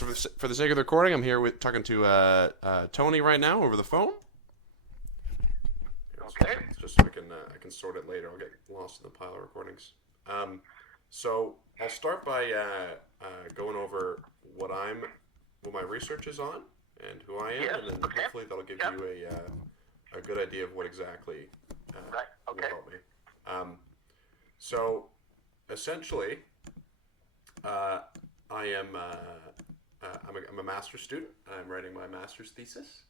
right, so for the sake of the recording, I'm here with talking to Tony right now over the phone. Okay. Just so I can sort it later. I'll get lost in the pile of recordings. So I'll start by going over what my research is on and who I am, Yes. and then Okay. hopefully that'll give Yep. you a good idea of what exactly Right. Okay. will help me. So essentially, I am I'm a master's student. I'm writing my master's thesis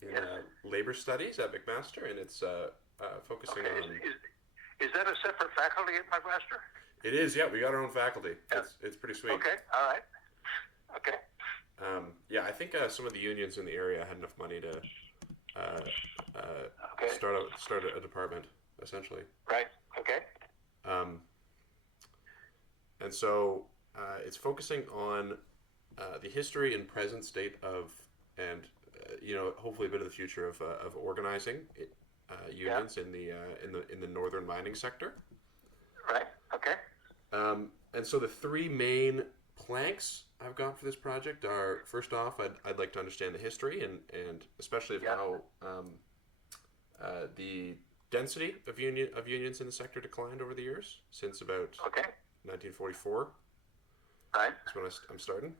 in Yes. labor studies at McMaster, and it's focusing Okay. on. Is that a separate faculty at McMaster? It is, yeah. We got our own faculty. Yeah. It's pretty sweet. Okay. All right. Okay. Yeah, I think some of the unions in the area had enough money to Okay. start a department, essentially. Right. Okay. Um, and so it's focusing on the history and present state of, and hopefully a bit of the future of organizing unions in the northern mining sector. Right. Okay. And so the three main planks I've got for this project are, first off, I'd like to understand the history and especially of how the density of unions in the sector declined over the years since about Okay. 1944. Right. That's when I'm starting.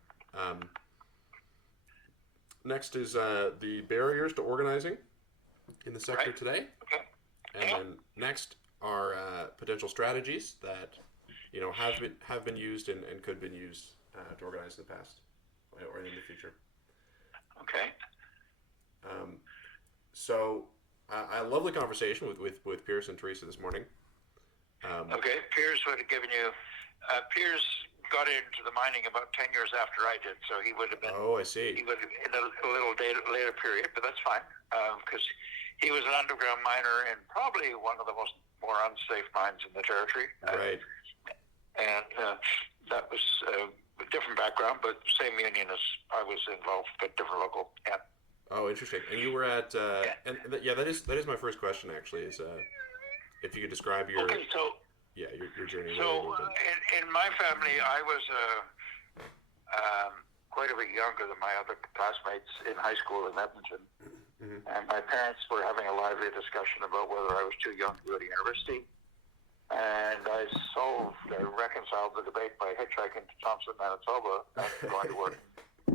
Next is the barriers to organizing in the sector Right. today, Okay. and then next are potential strategies that have been used and could have been used to organize in the past or in the future. Okay. So I had a lovely conversation with Pierce and Teresa this morning. Okay. Piers would have given you. Piers got into the mining about 10 years after I did, so he would have been. Oh, I see. He would have in a little later period, but that's fine because he was an underground miner in probably one of the more unsafe mines in the territory. Right. And that was a different background, but same union as I was involved, but different local. Yeah. Oh, interesting. And you were at that is my first question actually is if you could describe your Okay, so your journey. So in my family, I was quite a bit younger than my other classmates in high school in Edmonton. Mm-hmm. And my parents were having a lively discussion about whether I was too young to go to university. And I reconciled the debate by hitchhiking to Thompson, Manitoba, and going to work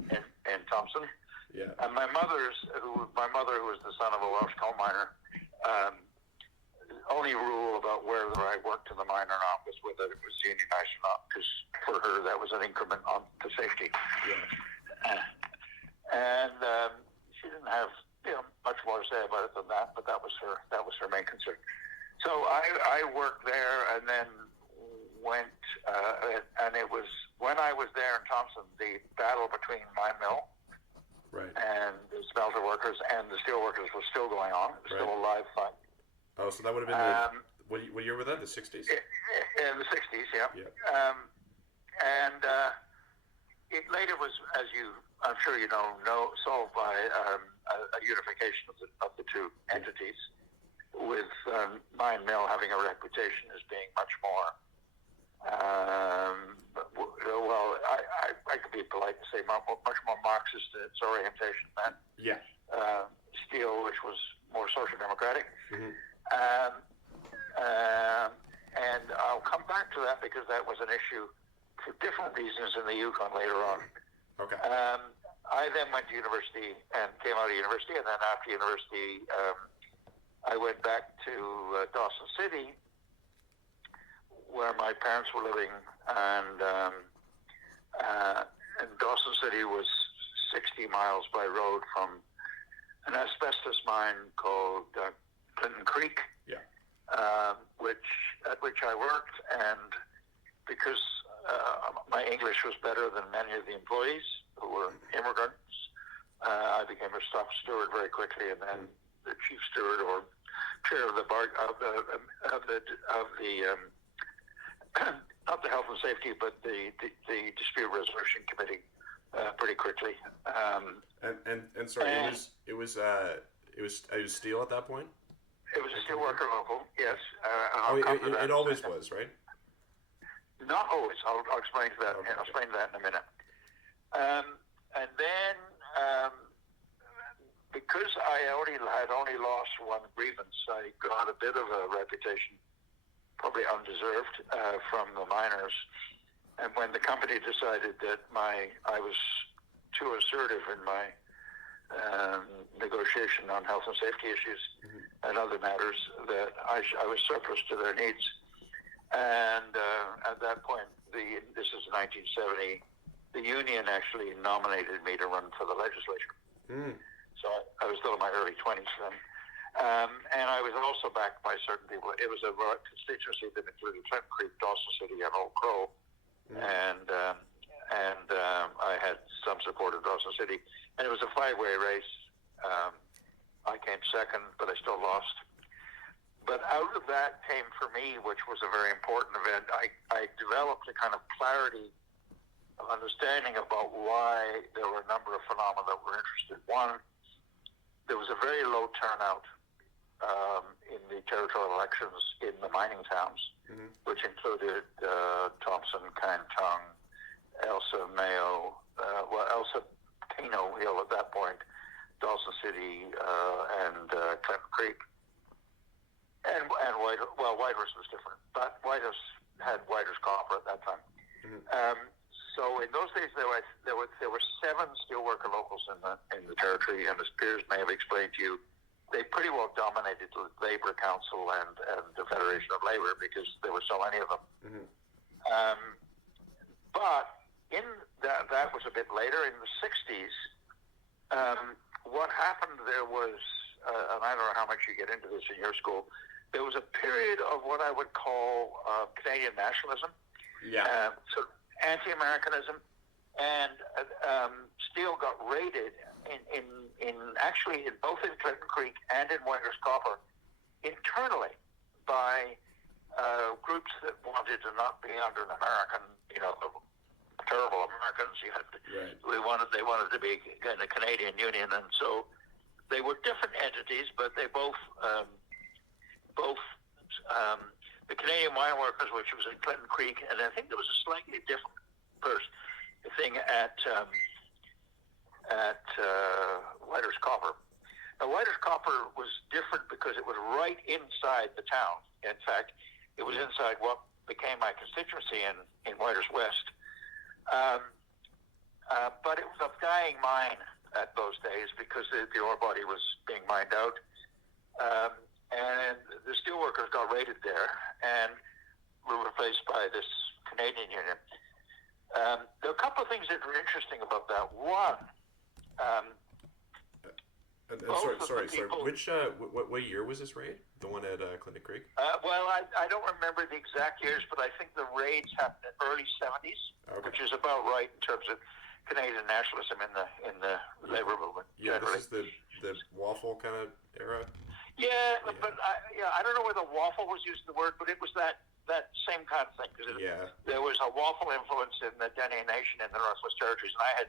in Thompson. Yeah. And my mother, who was the son of a Welsh coal miner, only rule about whether I worked in the mine or not was whether it was unionized or not, because for her that was an increment on to safety. Yeah. And she didn't have much more to say about it than that, but that was her main concern. So I worked there, and then went, and it was when I was there in Thompson, the battle between my mill and the smelter workers and the steel workers was still going on. It was still a live fight. Oh, so that would have been what year was that? The 60s? In the 60s, yeah. And it later was, as I'm sure you know, solved by a unification of the two entities, with mine mill having a reputation as being much more, I could be polite to say much more Marxist in its orientation than steel, which was more social democratic. Mm-hmm. And I'll come back to that because that was an issue for different reasons in the Yukon later on. Okay. I then went to university and came out of university, and then after university, I went back to Dawson City, where my parents were living, and Dawson City was 60 miles by road from an asbestos mine called Clinton Creek, which I worked, and because my English was better than many of the employees who were immigrants, I became a staff steward very quickly, and then the chief steward or chair of the not the health and safety, but the dispute resolution committee pretty quickly. And sorry, it was steel at that point. It was a steel worker local, yes. It always was, right? Not always. I'll explain to that. Okay. I'll explain that in a minute. And then, because I had only lost one grievance, I got a bit of a reputation, probably undeserved, from the miners. And when the company decided that I was too assertive in my negotiation on health and safety issues and other matters, that I was surplus to their needs. And at that point, this is 1970, the union actually nominated me to run for the legislature. So I was still in my early 20s then. And I was also backed by certain people. It was a constituency that included Clinton Creek, Dawson City, and Old Crow. And I had some support of Dawson City. And it was a five-way race. I came second, but I still lost. But out of that came for me, which was a very important event, I developed a kind of clarity of understanding about why there were a number of phenomena that were interested. One, there was a very low turnout in the territorial elections in the mining towns, which included Thompson, Cantong, Elsa, Mayo, Elsa, Keno Hill at that point, Dawson City, and Clinton Creek. And Whitehorse was different, but Whitehorse had Whitehorse copper at that time. So in those days, there were 7 steelworker locals in the territory, and as Piers may have explained to you, they pretty well dominated the Labour Council and the Federation of Labour because there were so many of them. But in that was a bit later in the 60s. What happened there was, and I don't know how much you get into this in your school, there was a period of what I would call Canadian nationalism. Yeah. So anti-Americanism, and steel got raided actually in both in Clinton Creek and in Whitehorse Copper internally by groups that wanted to not be under an American, terrible Americans. They wanted to be in the Canadian Union, and so they were different entities, but they both the Canadian Mine Workers, which was in Clinton Creek, and I think there was a slightly different thing at Whitehorse Copper. Now, Whitehorse Copper was different because it was right inside the town. In fact, it was inside what became my constituency in Whitehorse West. But it was a dying mine at those days because the ore body was being mined out. And the steelworkers got raided there and were replaced by this Canadian Union. There are a couple of things that were interesting about that. One, sorry. Which what year was this raid? The one at Clinton Creek? Well, I don't remember the exact years, but I think the raids happened in early 70s, which is about right in terms of Canadian nationalism in the labor movement. Yeah, generally. This is the waffle kind of era. Yeah, but I don't know whether waffle was used the word, but it was that same kind of thing because there was a waffle influence in the Dene Nation in the Northwest Territories, and I had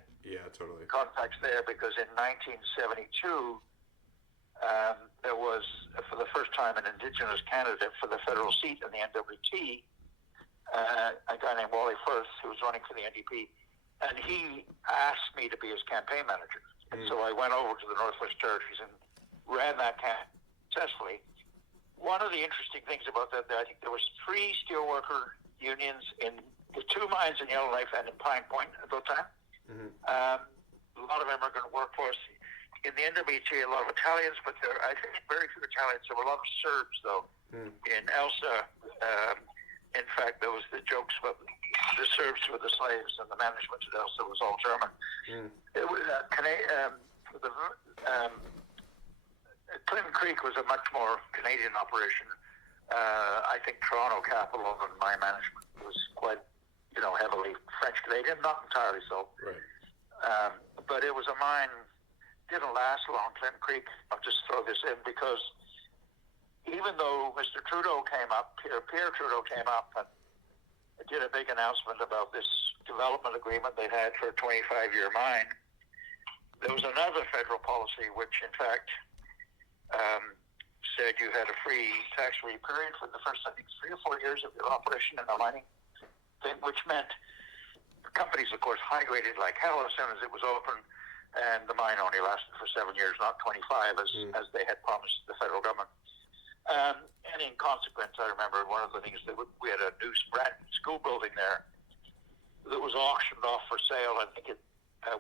totally contacts there because in 1972 there was for the first time an Indigenous candidate for the federal seat in the NWT, a guy named Wally Firth who was running for the NDP, and he asked me to be his campaign manager, and so I went over to the Northwest Territories and ran that campaign successfully. One of the interesting things about that, I think there was 3 steelworker unions in the 2 mines in Yellowknife and in Pine Point at that time. A lot of immigrant workforce. In the NWT, a lot of Italians, but I think very few Italians. There were a lot of Serbs, though. In Elsa, in fact, there was the jokes about the Serbs were the slaves, and the management at Elsa was all German. It was Clinton Creek was a much more Canadian operation. I think Toronto Capital and my management was quite, heavily French Canadian, not entirely so. Right. But it was a mine, didn't last long, Clinton Creek. I'll just throw this in because even though Mr. Trudeau came up, Pierre Trudeau came up and did a big announcement about this development agreement they had for a 25-year mine, there was another federal policy which, in fact, said you had a tax-free period for the first, I think, 3 or 4 years of your operation in the mining thing, which meant companies would of course, high-graded like hell as soon as it was open, and the mine only lasted for 7 years, not 25, as they had promised the federal government. And in consequence, I remember one of the things that we had a new brand school building there that was auctioned off for sale. I think it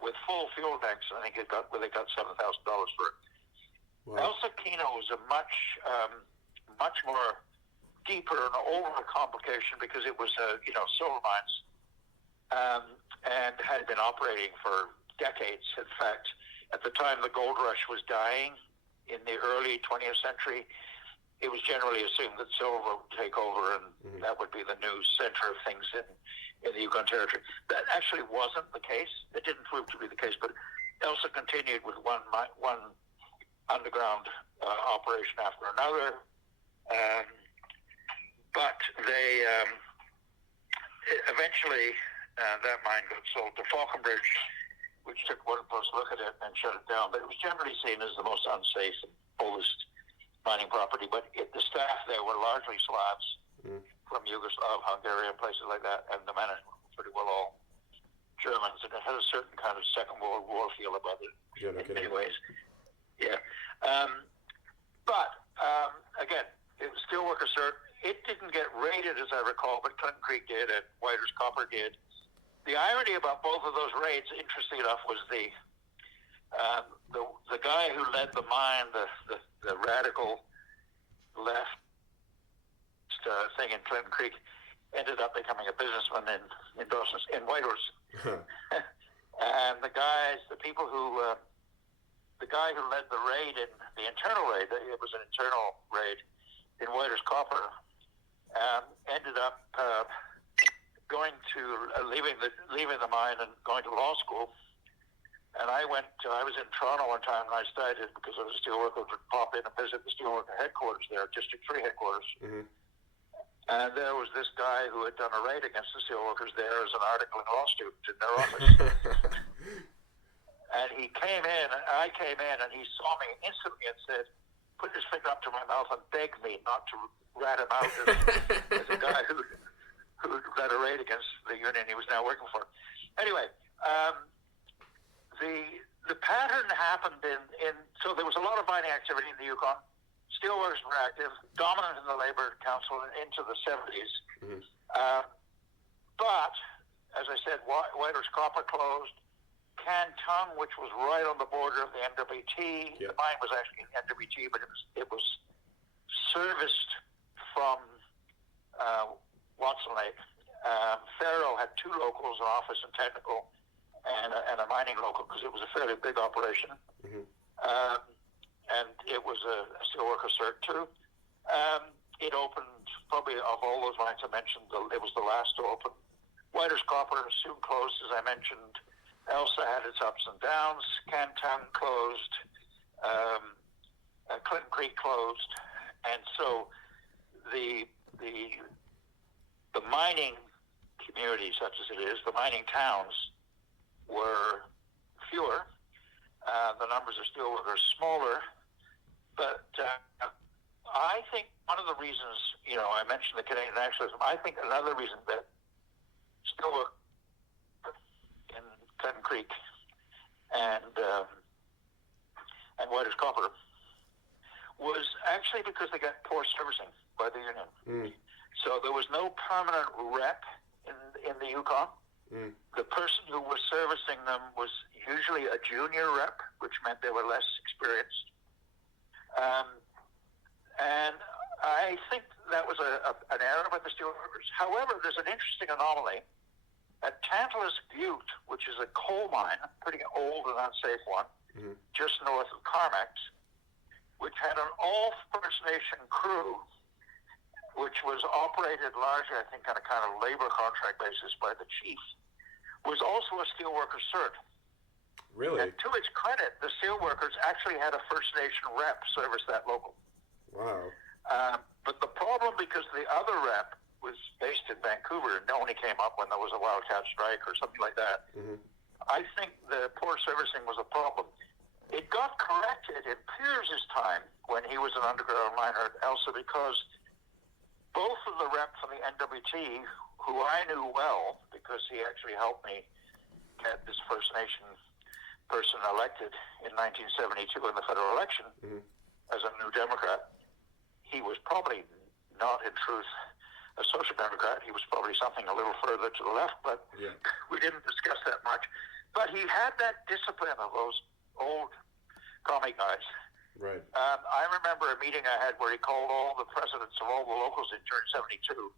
with full fuel tanks. I think they got $7,000 for it. Wow. El Sequino was a much more deeper and older complication because it was silver mines, and had been operating for decades. In fact, at the time the gold rush was dying in the early 20th century, it was generally assumed that silver would take over, and that would be the new center of things in the Yukon Territory. That actually wasn't the case. It didn't prove to be the case, but ELSA continued with one underground operation after another. But they eventually that mine got sold to Falconbridge, which took one close look at it and shut it down. But it was generally seen as the most unsafe and oldest mining property. But the staff there were largely Slavs from Yugoslav, Hungary, and places like that, and the management were pretty well all Germans, and it had a certain kind of Second World War feel about it in many ways. Yeah. But again, it was steelworker cert. It didn't get raided, as I recall, but Clinton Creek did, and Whiter's Copper did. The irony about both of those raids, interesting enough, was the guy who led the mine, the radical left thing in Clinton Creek, ended up becoming a businessman in Dawson's, in Whitehorse. And the guy who led the raid, the internal raid, it was an internal raid in Whiter's Copper, ended up leaving the mine and going to law school. And I was in Toronto one time, and I studied because I was a steelworker, would pop in and visit the steelworker headquarters there, District 3 headquarters. And there was this guy who had done a raid against the steelworkers there as an article in law student in their office. And he came in, and I came in, and he saw me instantly and said, put his finger up to my mouth and begged me not to rat him out as a guy who led a raid against the union he was now working for. Anyway, the pattern happened so there was a lot of mining activity in the Yukon. Steelworkers were active, dominant in the Labor Council into the 70s. But, as I said, Whiter's Copper closed. Cantung, which was right on the border of the NWT. The mine was actually in NWT, but it was serviced from Watson Lake. Faro had two locals, an office and technical, and a mining local, because it was a fairly big operation. And it was a steelworker cert too. It opened, probably of all those mines I mentioned, it was the last to open. Whiter's Copper soon closed, as I mentioned. ELSA had its ups and downs. Cantung closed. Clinton Creek closed. And so the mining community, such as it is, the mining towns, were fewer. The numbers of steelworkers smaller. But I think one of the reasons, I mentioned the Canadian nationalism, I think another reason that steelwork in Clinton Creek and Whiter's Copper was actually because they got poor servicing by the union. So there was no permanent rep in the Yukon. The person who was servicing them was usually a junior rep, which meant they were less experienced. And I think that was an error by the steelworkers. However, there's an interesting anomaly. At Tantalus Butte, which is a coal mine, a pretty old and unsafe one, just north of Carmex, which had an all First Nation crew, which was operated largely, I think, on a kind of labor contract basis by the chief, was also a steelworker cert. Really? And to its credit, the steelworkers actually had a First Nation rep service that local. Wow. But the problem, because the other rep was based in Vancouver and only came up when there was a wildcat strike or something like that, I think the poor servicing was a problem. It got corrected in Pierce's time when he was an underground miner at ELSA, because both of the rep from the NWT, who I knew well because he actually helped me get this First Nation person elected in 1972 in the federal election as a New Democrat. He was probably not, in truth, a social democrat. He was probably something a little further to the left, but we didn't discuss that much. But he had that discipline of those old commie guys. Right. I remember a meeting I had where he called all the presidents of all the locals in turn 72.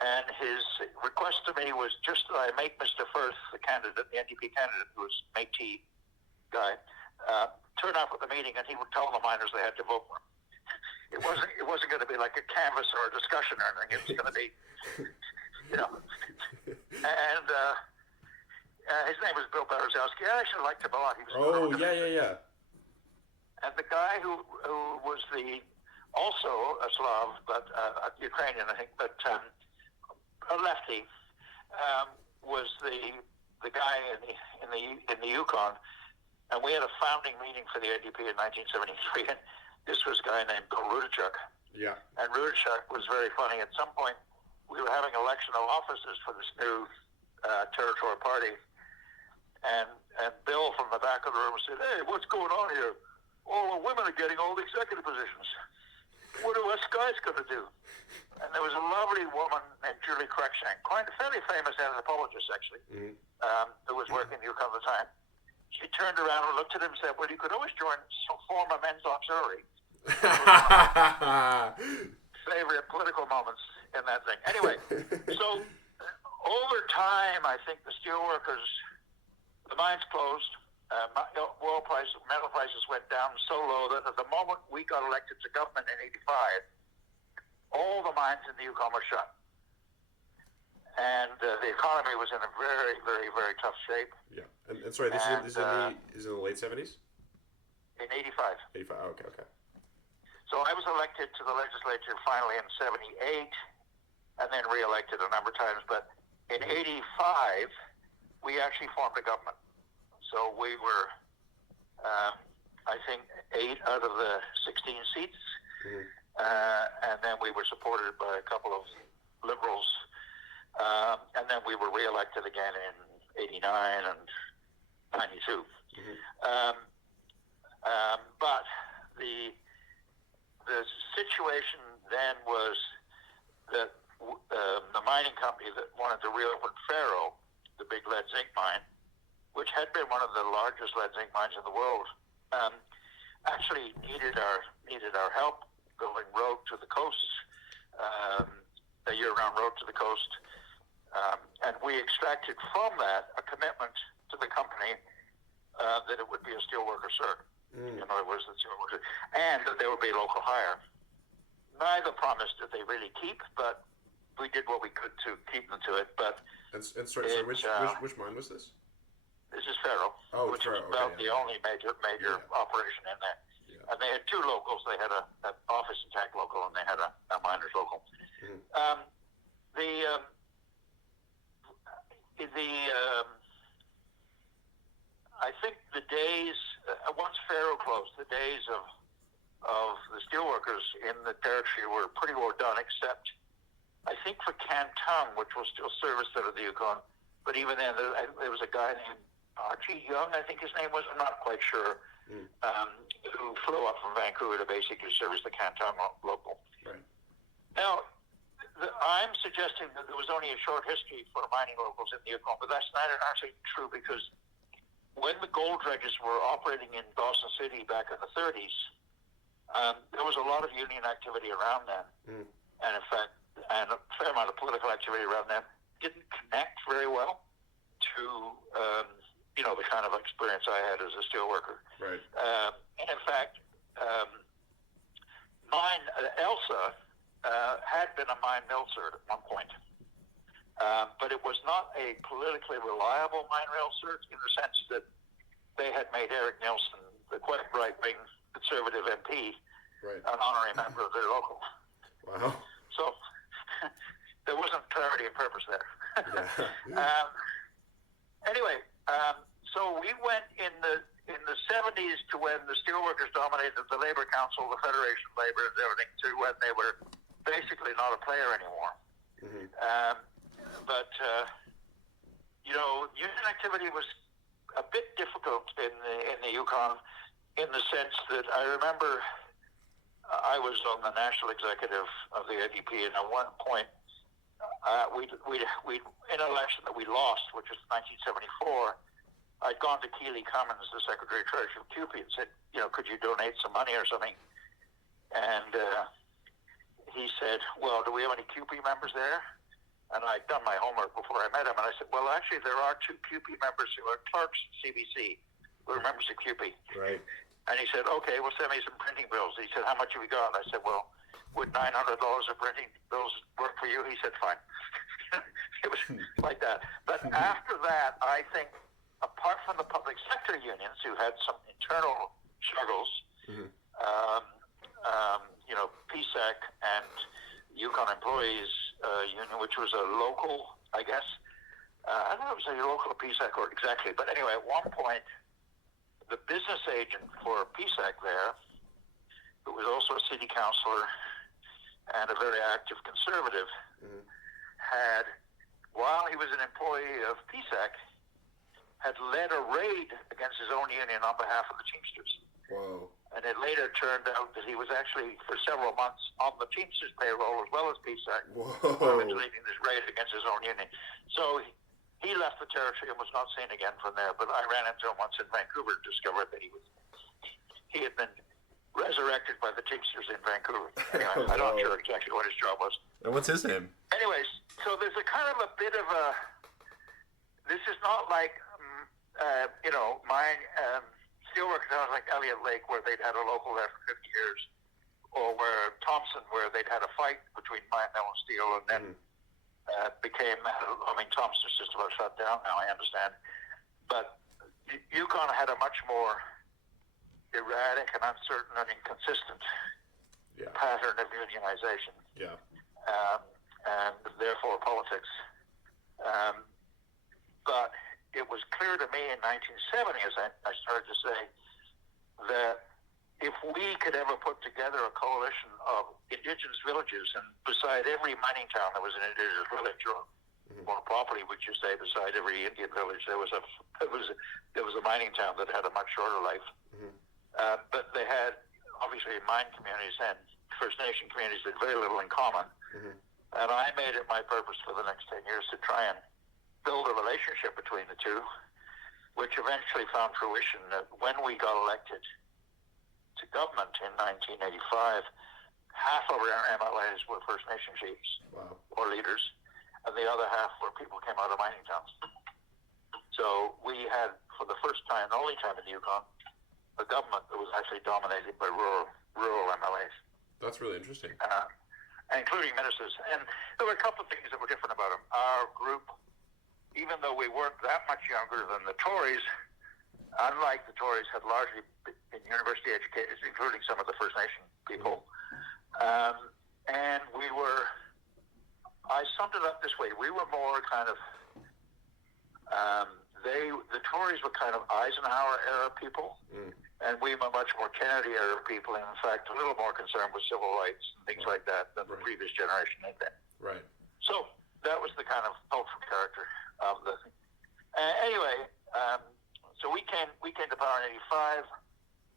And his request to me was just that I make Mr. Firth, the candidate, the NDP candidate, who was Métis guy, turn up at the meeting, and he would tell the miners they had to vote for him. It wasn't going to be like a canvas or a discussion or anything. It was going to be, you know. And his name was Bill Berezowski. I actually liked him a lot. He was yeah. And the guy who was also a Slav, but Ukrainian, I think, but a lefty, was the guy in the Yukon, and we had a founding meeting for the NDP in 1973, and this was a guy named Bill Rudachuk. Yeah. And Rudachuk was very funny. At some point, we were having election of officers for this new territorial party, and Bill from the back of the room said, "Hey, what's going on here? All the women are getting all the executive positions. What are us guys going to do?" And there was a lovely woman named Julie Cruikshank, quite a fairly famous anthropologist, actually, who was working in Yukon at the time. She turned around and looked at him and said, "Well, you could always form a men's auxiliary." Favorite political moments in that thing. Anyway, so over time, I think the steelworkers, the mines closed. Oil prices, metal prices went down so low that at the moment we got elected to government in '85, all the mines in the Yukon were shut. And the economy was in a very, very, very tough shape. Yeah. And sorry, this is in the late 70s? In 85. 85, okay. So I was elected to the legislature finally in 78, and then re-elected a number of times. But in 85, we actually formed a government. So we were, I think, 8 out of the 16 seats. And then we were supported by a couple of liberals. And then we were re-elected again in 89 and 92. But the situation then was that the mining company that wanted to reopen Faro, the big lead zinc mine, which had been one of the largest lead zinc mines in the world, actually needed our help building road to the coast, a year-round road to the coast, and we extracted from that a commitment to the company that it would be a steelworker cert. In other words, the steelworker, and that there would be local hire. Neither promised that they really keep, but we did what we could to keep them to it. But sorry, which mine was this? This is Faro, which is about the only major operation in there. Yeah. And they had 2 locals. They had an office and tech local, and they had a miners local. I think the days once Faro closed, the days of the steelworkers in the territory were pretty well done, except I think for Canton, which was still serviced out of the Yukon. But even then, there was a guy named Archie Young, I think his name was. I'm not quite sure. Who flew up from Vancouver to basically service the Canton local. Right. Now, I'm suggesting that there was only a short history for mining locals in the Yukon, but that's not actually true, because when the gold dredges were operating in Dawson City back in the 30s, there was a lot of union activity around them, and in fact, and a fair amount of political activity around them. Didn't connect very well to the kind of experience I had as a steelworker. Right. And in fact, Elsa had been a mine mill cert at one point, but it was not a politically reliable mine rail cert in the sense that they had made Eric Nelson, the quite right-wing conservative MP, an honorary member of their local. Wow. So there wasn't clarity of purpose there. Anyway, so we went in the 70s to when the steelworkers dominated the Labor Council, the Federation of Labor, and everything, to when they were basically not a player anymore. But union activity was a bit difficult in the Yukon, in the sense that I remember I was on the national executive of the ADP, and at one point we in an election that we lost, which was 1974. I'd gone to Keely Cummins, the Secretary Treasurer of CUPE, and said, could you donate some money or something? And he said, well, do we have any CUPE members there? And I'd done my homework before I met him, and I said, well, actually, there are 2 CUPE members who are clerks at CBC, who are members of CUPE. Right. And he said, okay, well, send me some printing bills. He said, how much have we got? And I said, well, would $900 of printing bills work for you? He said, fine. It was like that. But after that, I think, apart from the public sector unions who had some internal struggles, PSEC and Yukon Employees Union, which was a local, I guess. I don't know if it was a local PSEC or exactly, but anyway, at one point, the business agent for PSEC there, who was also a city councillor and a very active conservative, had, while he was an employee of PSEC, had led a raid against his own union on behalf of the Teamsters. Whoa. And it later turned out that he was actually, for several months, on the Teamsters payroll as well as PSEC, while he was leading this raid against his own union. So he left the territory and was not seen again from there. But I ran into him once in Vancouver and discovered that he had been resurrected by the Teamsters in Vancouver. Anyway, I'm not sure exactly what his job was. And what's his name? Anyways, so there's a kind of a bit of a, this is not like, my steelworker towns like Elliott Lake, where they'd had a local there for 50 years, or where Thompson, where they'd had a fight between Mine Mill and Steel, and then Thompson's just about shut down now, I understand. But Yukon had a much more erratic and uncertain and inconsistent pattern of unionization. Yeah. And therefore politics. But it was clear to me in 1970, as I started to say, that if we could ever put together a coalition of indigenous villages, and beside every mining town there was an indigenous village, or more properly, would you say, beside every Indian village there was a mining town that had a much shorter life. But they had, obviously, mine communities and First Nation communities had very little in common. And I made it my purpose for the next 10 years to try and build a relationship between the two, which eventually found fruition when we got elected to government in 1985. Half of our MLAs were First Nation chiefs or leaders, and the other half were people who came out of mining towns. So we had, for the first time, the only time in the Yukon, a government that was actually dominated by rural MLAs. That's really interesting. Including ministers. And there were a couple of things that were different about them. Our group, even though we weren't that much younger than the Tories, unlike the Tories, had largely been university educated, including some of the First Nation people. And we were, I summed it up this way, we were more kind of, the Tories were kind of Eisenhower-era people, and we were much more Kennedy-era people, and in fact, a little more concerned with civil rights and things like that than the previous generation had been. Right. So that was the kind of cultural character of the thing. Anyway, so we came to power in 85.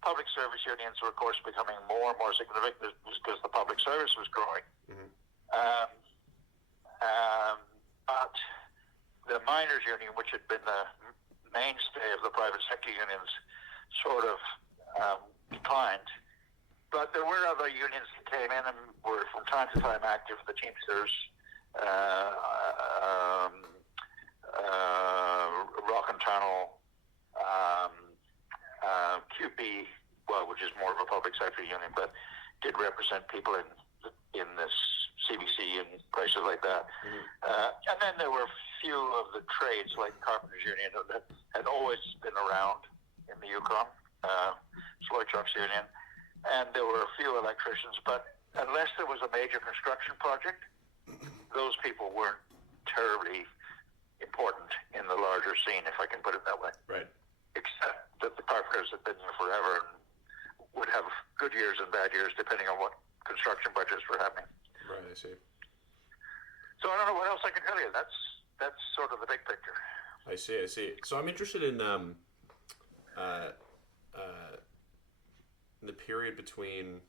Public service unions were, of course, becoming more and more significant because the public service was growing. But the miners' union, which had been the mainstay of the private sector unions, sort of declined. But there were other unions that came in and were from time to time active. The Teamsters, Rock and Tunnel, QP, which is more of a public sector union, but did represent people in this CBC and places like that. And then there were a few of the trades, like Carpenters Union, that had always been around in the Yukon, Sloy Trucks Union, and there were a few electricians, but unless there was a major construction project, those people weren't terribly important in the larger scene, if I can put it that way. Right. Except that the carpenters had been there forever and would have good years and bad years depending on what construction budgets were happening. Right, I see. So I don't know what else I can tell you. That's sort of the big picture. I see. I see. So I'm interested uh, uh, in the period between.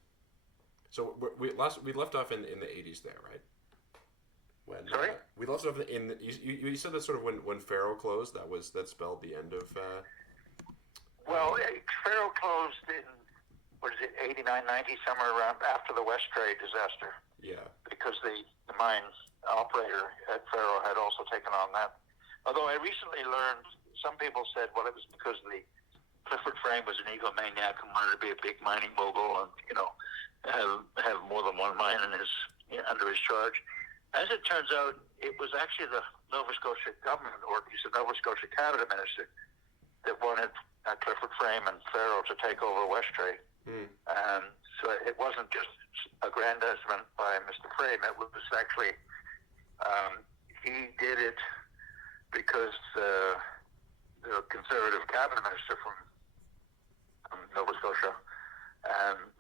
So we left off in the 80s there, right? When Sorry? we left off in you said that sort of when Faro closed, that spelled the end of. Well, Faro closed in, what is it, 89, 90, somewhere around after the West Trade disaster, Yeah. because the mine operator at Faro had also taken on that. Although I recently learned, some people said, well, it was because Clifford Frame was an egomaniac and wanted to be a big mining mogul and, have more than one mine under his charge. As it turns out, it was actually the Nova Scotia government, or at least the Nova Scotia cabinet minister, that wanted Clifford Frame and Faro to take over West Trade. So it wasn't just aggrandizement by Mr. Frame. It was actually, he did it because the Conservative cabinet minister from Nova Scotia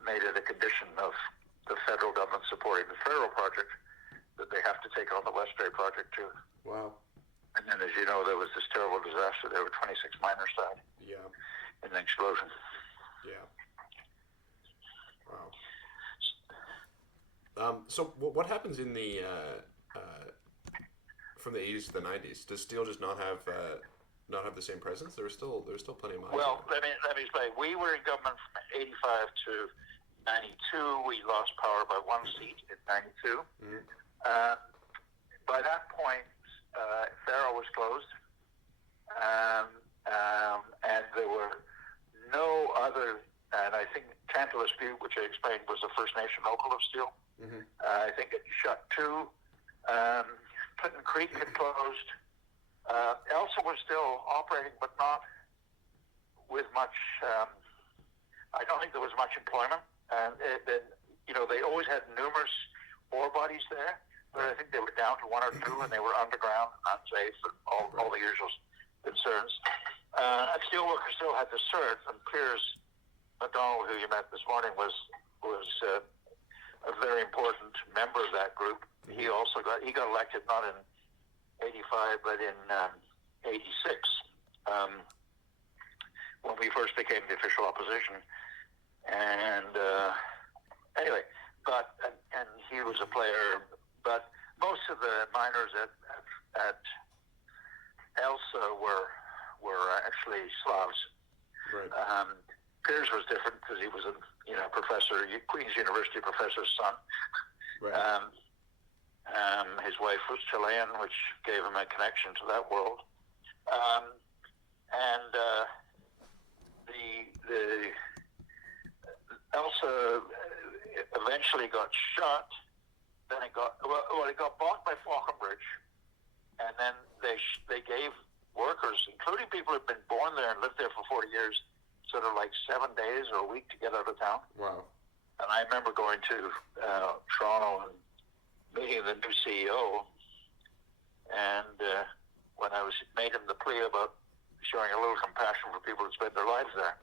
made it a condition of the federal government supporting the federal project that they have to take on the West Trade project too. Wow. And then, as you know, there was this terrible disaster. There were 26 miners died. Yeah. In an explosion. Yeah. Wow. So what happens in the from the 80s to the 90s? Does steel just not have the same presence? There's still plenty of mines. Well, let me explain. We were in government from 85 to 92. We lost power by one seat in 92. Mm-hmm. By that point, Faro was closed, and there were no other. And I think Tantalus Butte, which I explained, was the First Nation local of steel. Mm-hmm. I think it shut too. Clinton Creek had closed. Elsa was still operating, but not with much. I don't think there was much employment, and they always had numerous ore bodies there, but I think they were down to one or two, and they were underground, unsafe, and all the usual concerns. Steelworkers still had the cert, and Piers McDonald, who you met this morning, was a very important member of that group. He also got elected not in 85 but in 86 when we first became the official opposition. And anyway, and he was a player. But most of the miners at Elsa were actually Slavs. Right. Piers was different because he was a professor, Queen's University professor's son. Right. His wife was Chilean, which gave him a connection to that world. The Elsa eventually got shut. Then it got bought by Falconbridge, and then they gave workers, including people who'd been born there and lived there for 40 years, sort of like 7 days or a week to get out of town. Wow. And I remember going to Toronto and meeting the new CEO, and when I made him the plea about showing a little compassion for people who spent their lives there,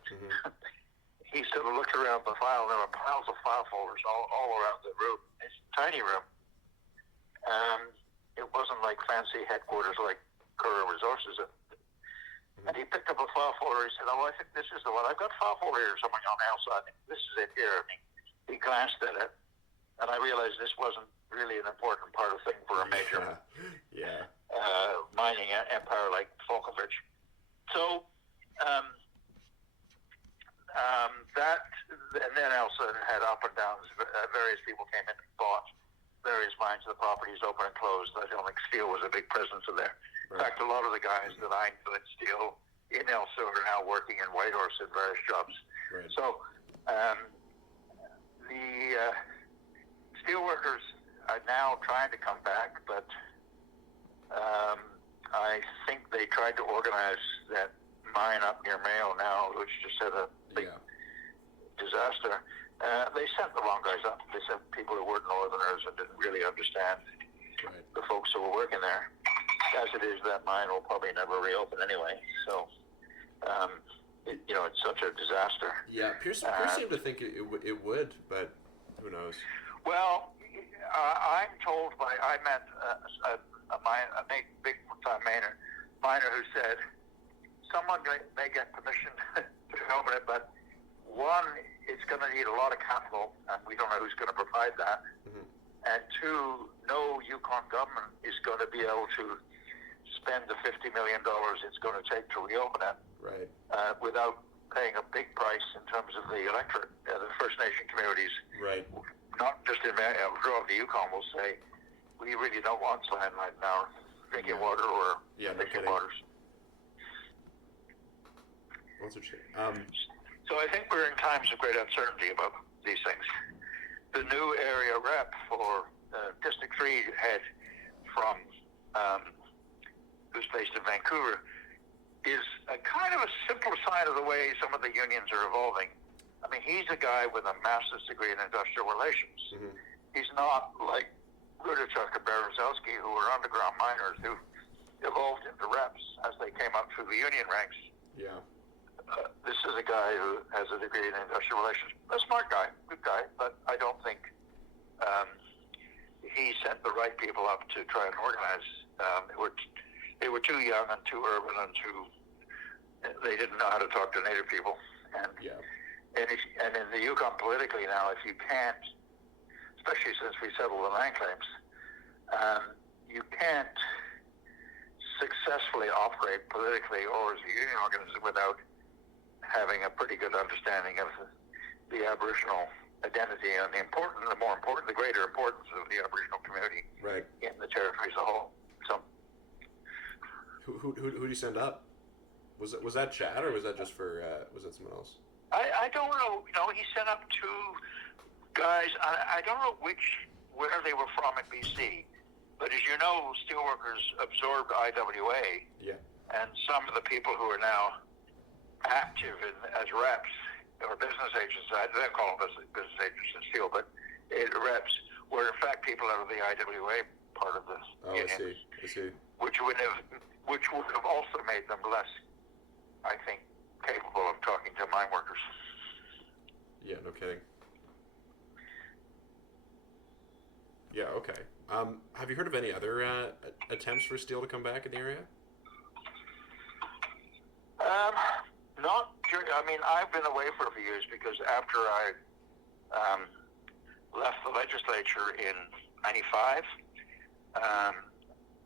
he sort of looked around the file, and there were piles of file folders all around the room. It's a tiny room. It wasn't like fancy headquarters like Current Resources. And he picked up a file folder. He said, "Oh, I think this is the one. I've got file folder here somewhere on the outside. This is it here." And he glanced at it, and I realized this wasn't really an important part of thing for a major mining empire like Falconbridge. So and then Elsa had up and downs. Various people came in and bought various mines. The properties open and closed. I don't think steel was a big presence in there. In fact, a lot of the guys that I knew at steel in Elsa are now working in Whitehorse in various jobs. Right. So the steelworkers are now trying to come back, but I think they tried to organize that mine up near Mayo now, which just had a big disaster. They sent the wrong guys up. They sent people who weren't Northerners and didn't really understand the folks who were working there. As it is, that mine will probably never reopen anyway. So, it's such a disaster. Yeah, Pierce seemed to think it would, but who knows? Well, I'm told I met a big time miner miner who said, someone may get permission to open it, but one, it's going to need a lot of capital, and we don't know who's going to provide that. Mm-hmm. And two, no Yukon government is going to be able to spend the $50 million it's going to take to reopen it, right, without paying a big price in terms of the electorate. The First Nation communities, right, not just in throughout the Yukon, will say, we really don't want cyanide in our drinking water or drinking waters. What's it? So I think we're in times of great uncertainty about these things. The new area rep for District 3 head from who's based in Vancouver is a kind of a simple sign of the way some of the unions are evolving. I mean, he's a guy with a master's degree in industrial relations. Mm-hmm. He's not like Rudachuk and Berezowski, who were underground miners who evolved into reps as they came up through the union ranks. Yeah. This is a guy who has a degree in industrial relations. A smart guy, good guy, but I don't think he sent the right people up to try and organize. They were too young and too urban and they didn't know how to talk to Native people. And and in the Yukon politically now, if you can't, especially since we settled the land claims, you can't successfully operate politically or as a union organization without having a pretty good understanding of the Aboriginal identity and the greater importance of the Aboriginal community in the territory as a whole. So, who did you send up? Was that Chad or was that just for was that someone else? I don't know. No, he sent up two guys. I don't know where they were from in BC, but as you know, steelworkers absorbed IWA. Yeah. And some of the people who are now active as reps or business agents, I don't call them business agents in steel, but reps were in fact people out of the IWA part of this union. I see. Which would have also made them less, I think, capable of talking to mine workers. Yeah, no kidding. Yeah, okay. Have you heard of any other attempts for steel to come back in the area? I mean, I've been away for a few years because after I left the legislature in '95,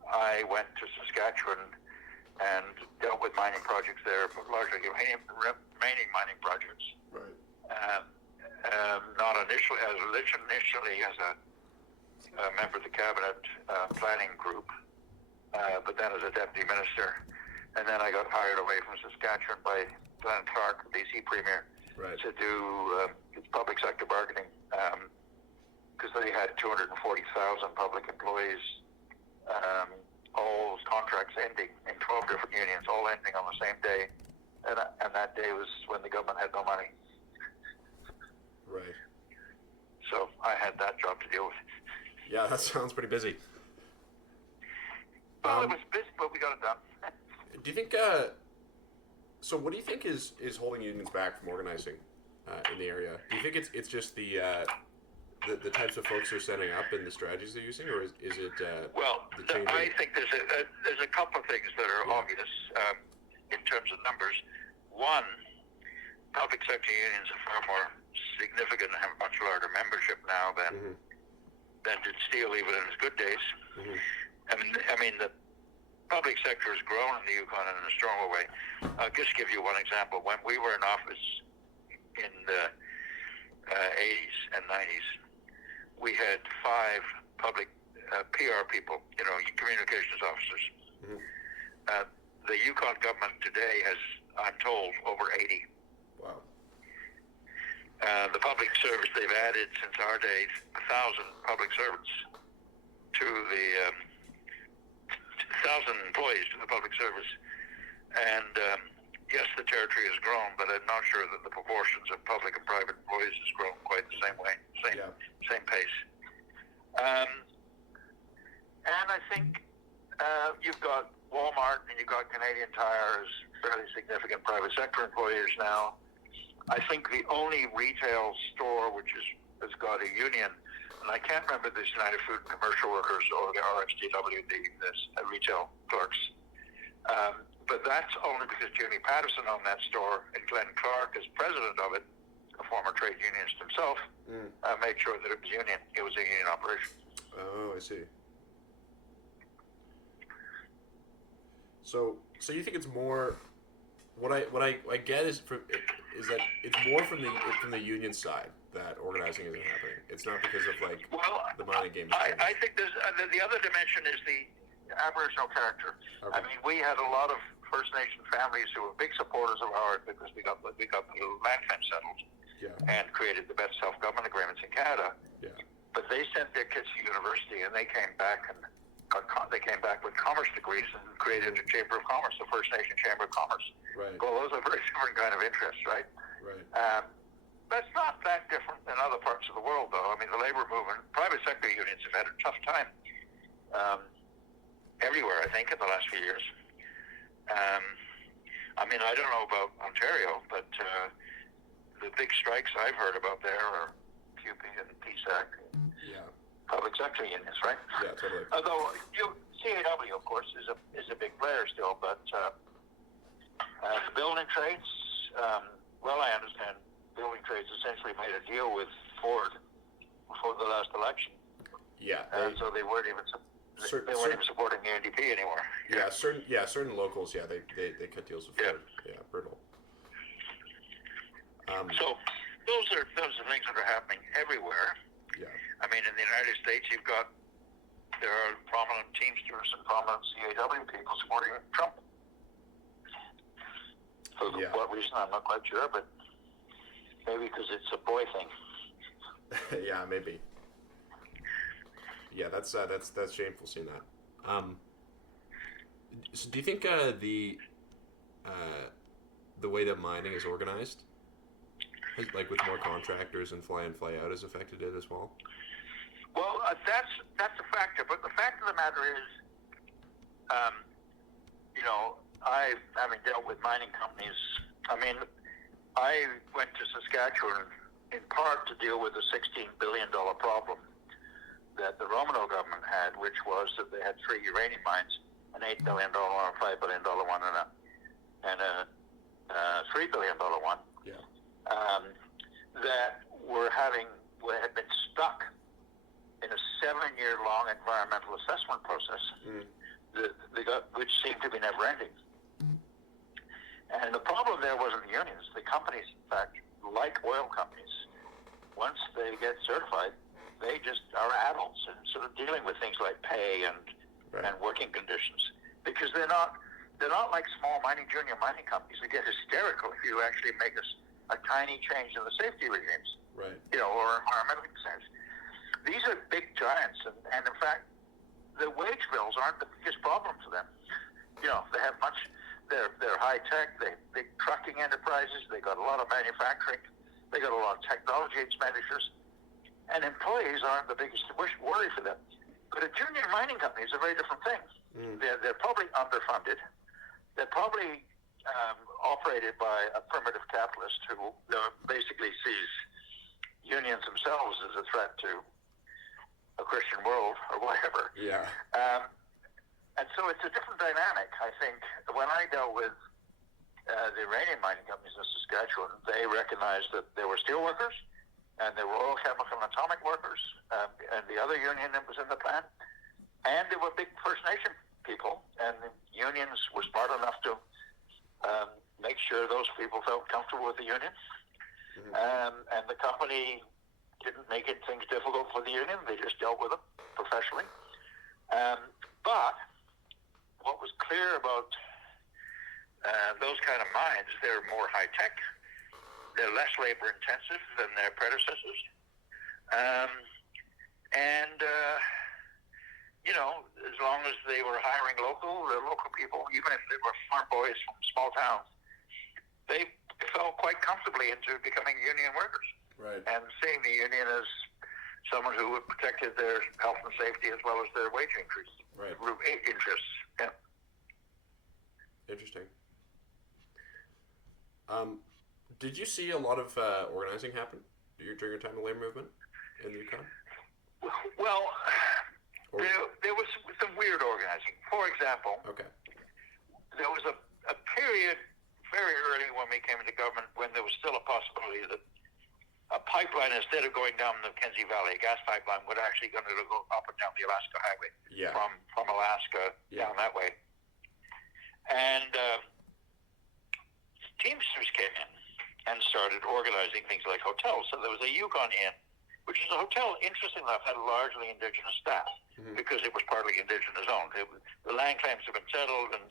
I went to Saskatchewan and dealt with mining projects there, but largely remaining mining projects. Right. Not initially as a member of the cabinet planning group, but then as a deputy minister. And then I got hired away from Saskatchewan by Glenn Clark, the BC Premier, to do public sector bargaining because they had 240,000 public employees, all contracts ending in 12 different unions, all ending on the same day. And that day was when the government had no money. Right. So I had that job to deal with. Yeah, that sounds pretty busy. Well, it was busy, but we got it done. Do you think, so what do you think is holding unions back from organizing in the area? Do you think it's just the types of folks they're setting up and the strategies they're using, or is it the changing? I think there's a couple of things that are obvious in terms of numbers. One, public sector unions are far more significant and have a much larger membership now than did steel even in its good days. I mean the public sector has grown in the Yukon in a stronger way. I'll just give you one example. When we were in office in the 80s and 90s, we had 5 public PR people, communications officers. The Yukon government today has, I'm told, over 80. Wow. The public service, they've added since our days 1,000 public servants to the 1,000 employees to the public service. And yes, the territory has grown, but I'm not sure that the proportions of public and private employees has grown quite the same way, same pace. And I think you've got Walmart and you've got Canadian Tire as fairly significant private sector employers now. I think the only retail store which has got a union, and I can't remember this United Food and Commercial Workers or the RSTW, the retail clerks. But that's only because Jimmy Patterson owned that store, and Glenn Clark, as president of it, a former trade unionist himself, made sure that it was union. It was a union operation. Oh, I see. So you think it's more? What I get is that it's more from the union side that organizing isn't happening. It's not because of like the mining game. I think there's the other dimension is the Aboriginal character. Okay. I mean, we had a lot of First Nation families who were big supporters of ours because we got the little land claim settled and created the best self-government agreements in Canada. Yeah. But they sent their kids to university, and they came back with commerce degrees and created a Chamber of Commerce, the First Nation Chamber of Commerce. Right. Well, those are very different kind of interests, right? Right. That's not that different than other parts of the world, though. I mean, the labor movement, private sector unions have had a tough time everywhere, I think, in the last few years. I mean, I don't know about Ontario, but the big strikes I've heard about there are QP and PSAC, public sector unions, right? Yeah, totally. Although CAW, of course, is a big player still, but the building trades, well, I understand building trades essentially made a deal with Ford before the last election. Yeah. So they weren't even supporting the NDP anymore. Yeah, certain locals, they cut deals with Ford. Yeah, brutal. So those are things that are happening everywhere. Yeah. I mean, in the United States, there are prominent Teamsters and prominent CAW people supporting Trump. For what reason, I'm not quite sure, but maybe because it's a boy thing. Yeah, maybe. Yeah, that's shameful seeing that. So do you think the way that mining is organized, like with more contractors and fly in fly out, has affected it as well? Well, that's a factor, but the fact of the matter is, having dealt with mining companies, I mean, I went to Saskatchewan in part to deal with the $16 billion problem that the Romano government had, which was that they had 3 uranium mines, an $8 billion one, a $5 billion one, and a $3 billion one, that had been stuck in a 7-year-long environmental assessment process, which seemed to be never-ending. And the problem there wasn't the unions. The companies, in fact, like oil companies, once they get certified, they just are adults and sort of dealing with things like pay and working conditions, because they're not like small junior mining companies that get hysterical if you actually make a tiny change in the safety regimes, or environmental concerns. These are big giants, and in fact, the wage bills aren't the biggest problem for them. They have they're high tech, big trucking enterprises, they got a lot of manufacturing, they got a lot of technology expenditures, and employees aren't the biggest worry for them. But a junior mining company is a very different thing. They're probably underfunded. They're probably operated by a primitive capitalist who basically sees unions themselves as a threat to a Christian world or whatever. Yeah. And so it's a different dynamic. I think when I dealt with the uranium mining companies in Saskatchewan, they recognized that there were steel workers and there were oil, chemical, and atomic workers, and the other union that was in the plant, and there were big First Nation people, and the unions were smart enough to make sure those people felt comfortable with the union. And the company didn't make things difficult for the union. They just dealt with them professionally. But what was clear about those kind of mines, they're more high-tech. They're less labor-intensive than their predecessors. As long as they were hiring the local people, even if they were farm boys from small towns, they fell quite comfortably into becoming union workers. Right. And seeing the union as someone who protected their health and safety as well as their wage increase. Right. Interests. Yeah. Interesting. Did you see a lot of organizing happen during your time in the labor movement in the Yukon? Well, there was some weird organizing. For example, there was a period very early when we came into government when there was still a possibility that a pipeline, instead of going down the Mackenzie Valley, a gas pipeline, would actually going to go up and down the Alaska Highway from Alaska down that way. And Teamsters came in and started organizing things like hotels. So there was a Yukon Inn, which is a hotel, interesting enough, had largely indigenous staff because it was partly indigenous owned. The land claims have been settled, and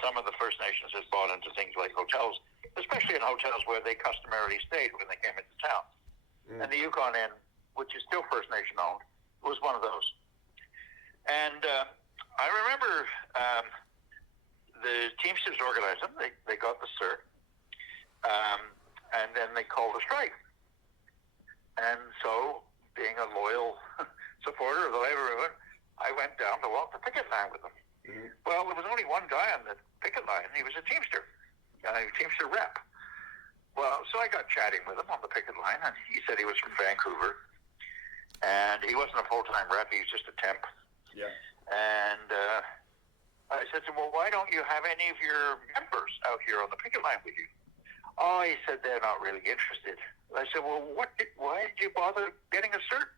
some of the First Nations had bought into things like hotels, especially in hotels where they customarily stayed when they came into town. And the Yukon Inn, which is still First Nation owned, was one of those. And I remember the Teamsters organized them. They got the cert, and then they called a strike. And so, being a loyal supporter of the labor movement, I went down to walk the picket line with them. Well, there was only one guy on the picket line. He was a Teamster, a Teamster rep. Well, so I got chatting with him on the picket line, and he said he was from Vancouver, and he wasn't a full-time rep. He was just a temp. Yeah. And I said to him, well, why don't you have any of your members out here on the picket line with you? Oh, he said they're not really interested. I said, well, why did you bother getting a cert,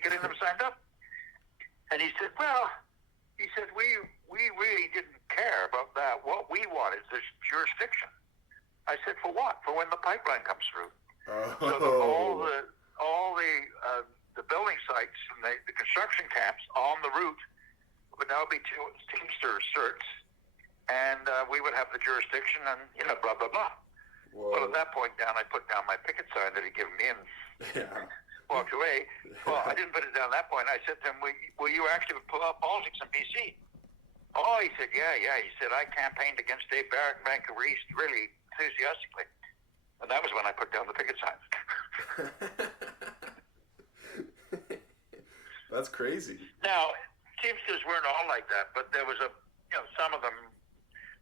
getting them signed up? And he said, well, we really didn't care about that. What we want is this jurisdiction. I said, for what? For when the pipeline comes through. So that all the building sites and the construction camps on the route would now be Teamster certs, and we would have the jurisdiction, and blah blah blah. Whoa. Well, at that point I put down my picket sign that he'd given me and walked away. Well, I didn't put it down at that point. I said to him, "Will you actually pull out politics in BC?" Oh, he said, "Yeah." He said, "I campaigned against Dave Barrett in Vancouver East really enthusiastically," and that was when I put down the picket sign. That's crazy. Now, Teamsters weren't all like that, but there was some of them.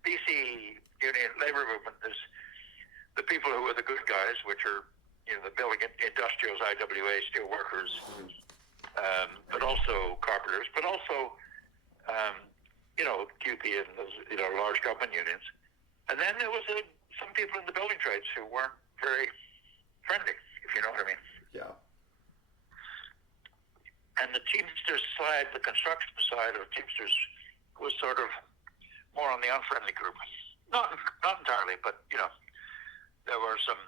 BC Union Labor Movement, there's the people who are the good guys, which are the building industrials, IWA, steel workers, but also carpenters, but also QP and those large government unions. And then there was some people in the building trades who weren't very friendly, if you know what I mean. Yeah. And the Teamsters side, the construction side of Teamsters, was sort of more on the unfriendly group. Not entirely, but there were some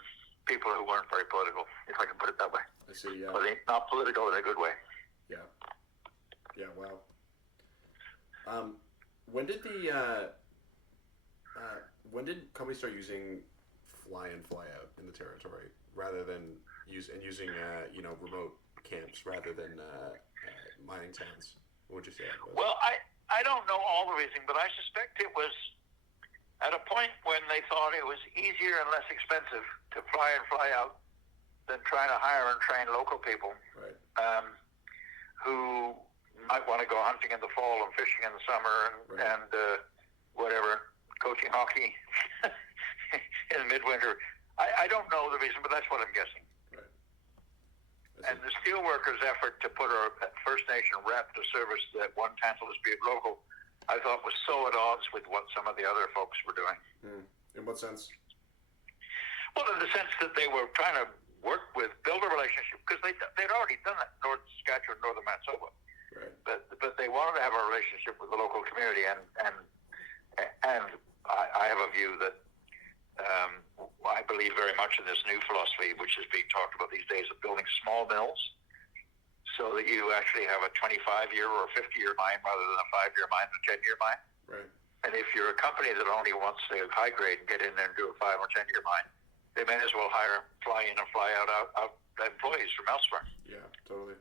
people who weren't very political, if I can put it that way. I see. Yeah. But not political in a good way. Yeah. Yeah. Wow. When did when did companies start using fly in, fly out in the territory rather than using remote camps rather than mining towns? What would you say? Well, I don't know all the reason, but I suspect it was at a point when they thought it was easier and less expensive to fly in, fly out than trying to hire and train local people, right. Who might want to go hunting in the fall and fishing in the summer and whatever, coaching hockey in midwinter. I don't know the reason, but that's what I'm guessing. And the steelworkers' effort to put a First Nation rep to service that one Tantalus Butte local, I thought was so at odds with what some of the other folks were doing. In what sense? Well, in the sense that they were trying to build a relationship, because they'd already done that in North Saskatchewan, Northern Manitoba. Right. But they wanted to have a relationship with the local community, and I have a view that I believe very much in this new philosophy, which is being talked about these days, of building small mills, so that you actually have a 25-year or a 50-year mine rather than a 5-year mine and a 10-year mine. Right. And if you're a company that only wants to high grade and get in there and do a 5 or 10-year mine, they may as well hire fly in and fly out employees from elsewhere. Yeah, totally.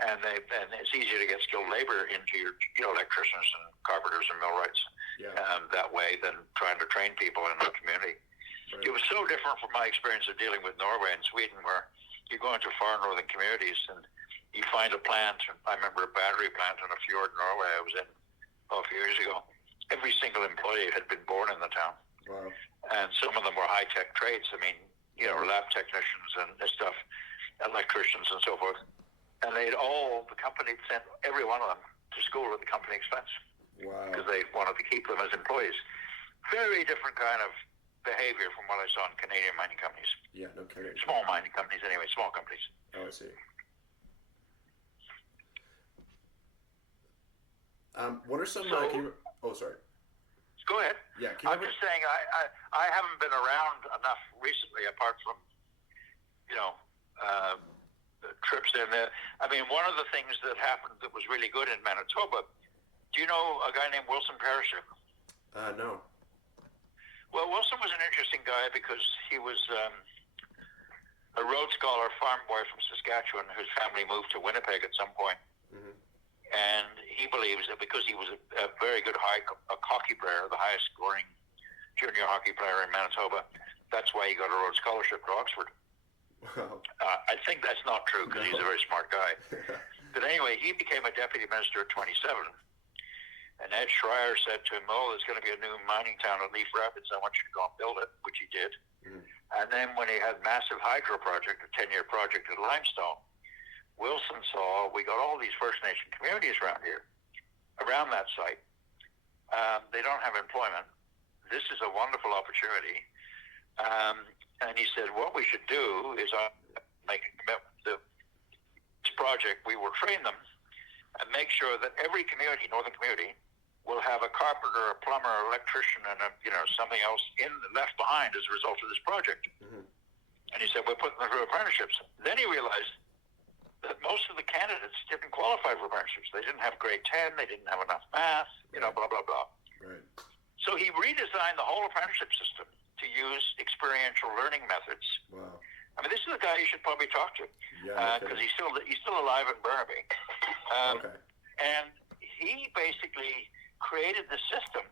And it's easier to get skilled labor into your electricians and carpenters and millwrights that way than trying to train people in the community. Right. It was so different from my experience of dealing with Norway and Sweden, where you go into far northern communities and you find a plant. I remember a battery plant in a fjord in Norway I was in a few years ago. Every single employee had been born in the town. Wow. And some of them were high-tech trades. I mean, lab technicians and stuff, electricians and so forth. And the company sent every one of them to school at the company expense. Wow. because they wanted to keep them as employees. Very different kind of behavior from what I saw in Canadian mining companies. Yeah, no kidding. Small mining companies, anyway, small companies. Oh, I see. What are some? So- oh, sorry. Go ahead. Yeah, I'm just saying I haven't been around enough recently, apart from, you know, trips in there. I mean, one of the things that happened that was really good in Manitoba, do you know a guy named Wilson Parachute? No. Well, Wilson was an interesting guy because he was a Rhodes Scholar farm boy from Saskatchewan whose family moved to Winnipeg at some point. Mm-hmm. And he believes that because he was a very good hockey player, the highest scoring junior hockey player in Manitoba, that's why he got a Rhodes Scholarship to Oxford. Wow. I think that's not true because he's a very smart guy. But anyway, he became a deputy minister at 27. And Ed Schreier said to him, oh, there's going to be a new mining town at Leaf Rapids. I want you to go and build it, which he did. Mm-hmm. And then when he had massive hydro project, a 10-year project at Limestone, Wilson saw we got all these First Nation communities around here, around that site. They don't have employment. This is a wonderful opportunity. And he said, what we should do is make a commitment to this project. We will train them and make sure that every community, northern community, will have a carpenter, a plumber, electrician, and something else left behind as a result of this project. Mm-hmm. And he said, we're putting them through apprenticeships. Then he realized that most of the candidates didn't qualify for apprenticeships. They didn't have grade 10, they didn't have enough math, blah, blah, blah. Right. So he redesigned the whole apprenticeship system to use experiential learning methods. Wow. I mean, this is a guy you should probably talk to, because he's still alive in Burnaby. Okay. And he basically created the system.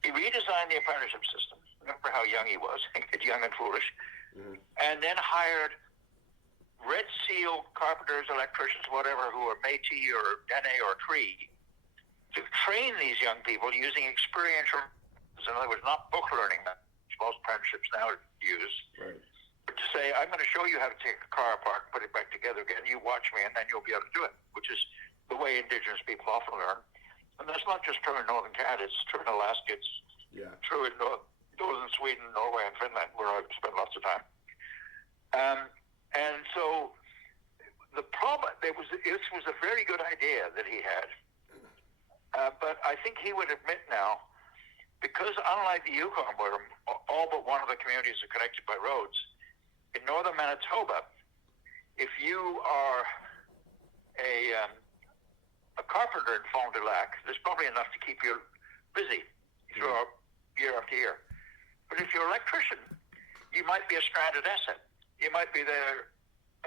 He redesigned the apprenticeship system. Remember how young he was, young and foolish. Mm-hmm. And then hired Red Seal carpenters, electricians, whatever, who are Métis or Dene or Cree, to train these young people using experiential, in other words, not book learning methods most apprenticeships now use. Right. But to say, I'm going to show you how to take a car apart and put it back together again. You watch me, and then you'll be able to do it, which is the way Indigenous people often learn. And that's not just true in Northern Canada. It's true in Alaska. It's true in Northern Sweden, Norway, and Finland, where I've spent lots of time. And so the problem, this was a very good idea that he had. But I think he would admit now, because unlike the Yukon, where all but one of the communities are connected by roads, in northern Manitoba, if you are a carpenter in Fond du Lac, there's probably enough to keep you busy throughout year after year. But if you're an electrician, you might be a stranded asset. You might be there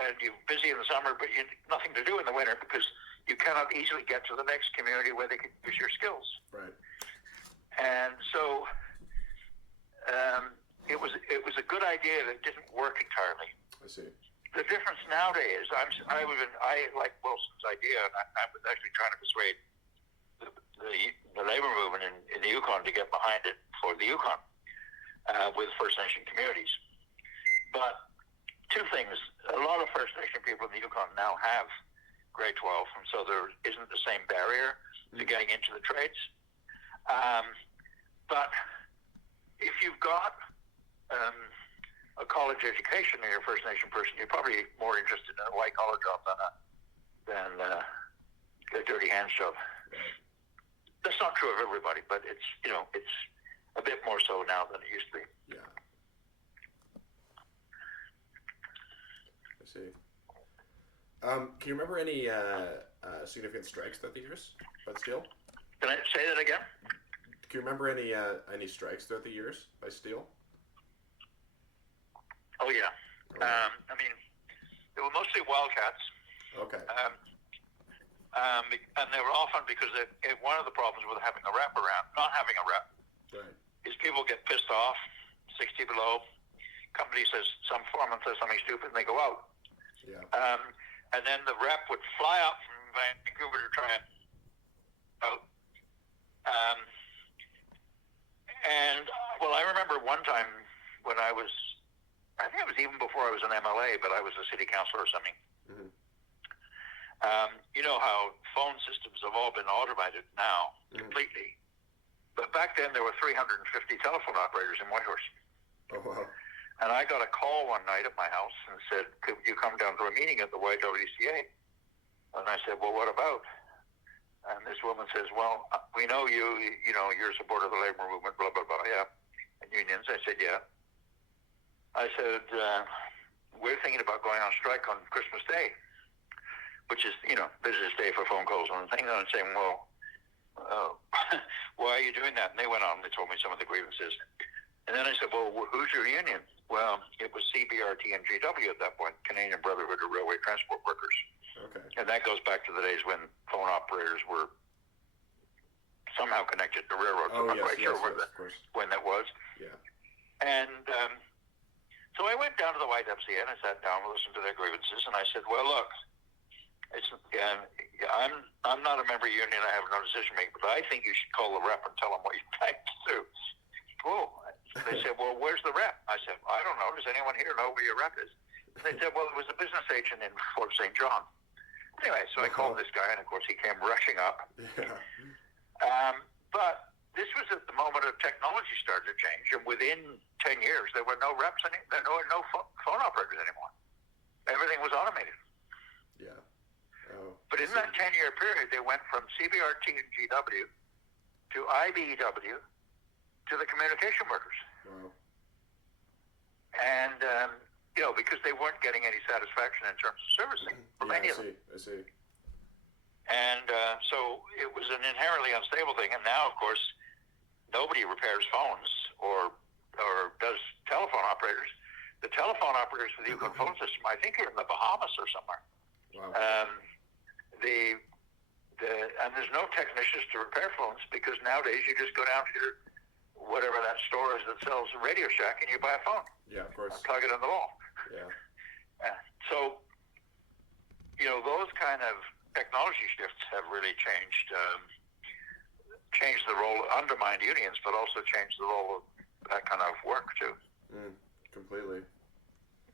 and you're busy in the summer, but you have nothing to do in the winter because you cannot easily get to the next community where they can use your skills. Right. And so it was a good idea that didn't work entirely. I see. The difference nowadays, I like Wilson's idea, and I was actually trying to persuade the labor movement in the Yukon to get behind it for the Yukon with First Nation communities. But two things: a lot of First Nation people in the Yukon now have grade 12, and so there isn't the same barrier to getting into the trades. But if you've got a college education and you're a First Nation person, you're probably more interested in a white collar job than a dirty hands job. Right. That's not true of everybody, but it's a bit more so now than it used to be. Yeah. I see. Can you remember any significant strikes throughout the years by steel? Can I say that again? Can you remember any strikes throughout the years by steel? Oh yeah. I mean, they were mostly wildcats. Okay. And they were often because one of the problems with having a rep around, not having a rep, Right. is people get pissed off, 60 below. Company says, some foreman says something stupid, and they go out. Yeah. And then the rep would fly up from Vancouver to try and out. I remember one time when I think it was even before I was an MLA, but I was a city councilor or something. Mm-hmm. You know how phone systems have all been automated now completely. But back then there were 350 telephone operators in Whitehorse. Oh, wow. And I got a call one night at my house and said, could you come down to a meeting at the YWCA? And I said, well, what about? And this woman says, well, we know you're a supporter of the labor movement, blah, blah, blah, yeah. And unions. I said, yeah. I said, we're thinking about going on strike on Christmas Day, which is, busiest day for phone calls and things. And I'm saying, well, why are you doing that? And they went on, they told me some of the grievances. And then I said, well, who's your union? Well, it was CBRT and GW at that point, Canadian Brotherhood of Railway Transport Workers. Okay. And that goes back to the days when phone operators were somehow connected to railroads. I'm not quite sure when that was. Yeah. And so I went down to the YWCA and I sat down and listened to their grievances. And I said, well, look, I'm not a member of the union. I have no decision making, but I think you should call the rep and tell them what you'd like to do. Oh, they said, well, where's the rep? I said, I don't know. Does anyone here know where your rep is? And they said, well, it was a business agent in Fort St. John. Anyway, so I called this guy, and of course he came rushing up. Yeah. But this was at the moment of technology started to change, and within 10 years there were no reps, there were no phone operators anymore. Everything was automated. Yeah. Oh. But in that 10-year period, they went from CBRT and GW to IBEW to the communication workers. Wow. And because they weren't getting any satisfaction in terms of servicing from any of them. I see. And so it was an inherently unstable thing. And now, of course, nobody repairs phones or does telephone operators. The telephone operators for the Yukon phone system, I think, are in the Bahamas or somewhere. Wow. And there's no technicians to repair phones because nowadays you just go down to whatever that store is that sells a Radio Shack and you buy a phone. Yeah, of course. And plug it in the wall. Yeah. So, those kind of technology shifts have really changed the role, undermined unions, but also changed the role of that kind of work too. Completely.